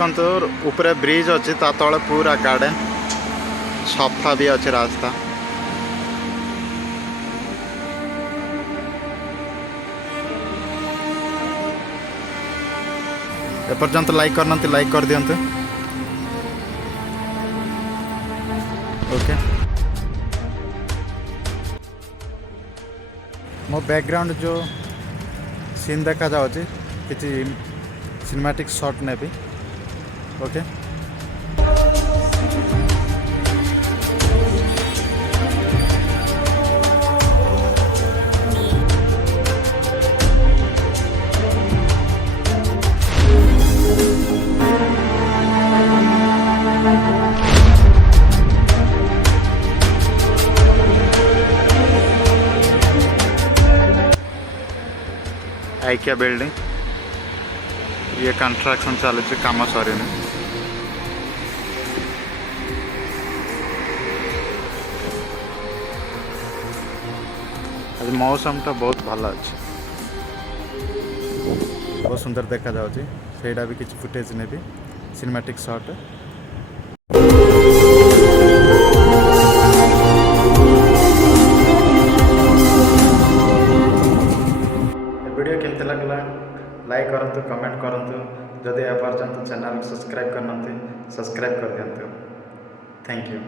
देखो ऊपर ब्रिज अच्छी तले पूरा गार्डन सफा भी अच्छे रास्ता। एपर्यंत लाइक करना लाइक कर दियंतु। ओके मो बैकग्राउंड जो सीन देखा जाଉଛି किसी सिनेमैटिक शॉट ने भी। ओके आइकिया बिल्डिंग ये कंस्ट्रक्शन चलती कम सरी आज मौसम तो बहुत भल अच्छे बहुत सुंदर देखा जाऊँगी सेटा भी किसी फुटेज ने भी सिनेमैटिक शॉट। वीडियो केमती लगला लाइक करंतु कमेंट करंतु जदि एपर्यंत चैनल सब्सक्राइब करना सब्सक्राइब कर दियंतु। Thank you.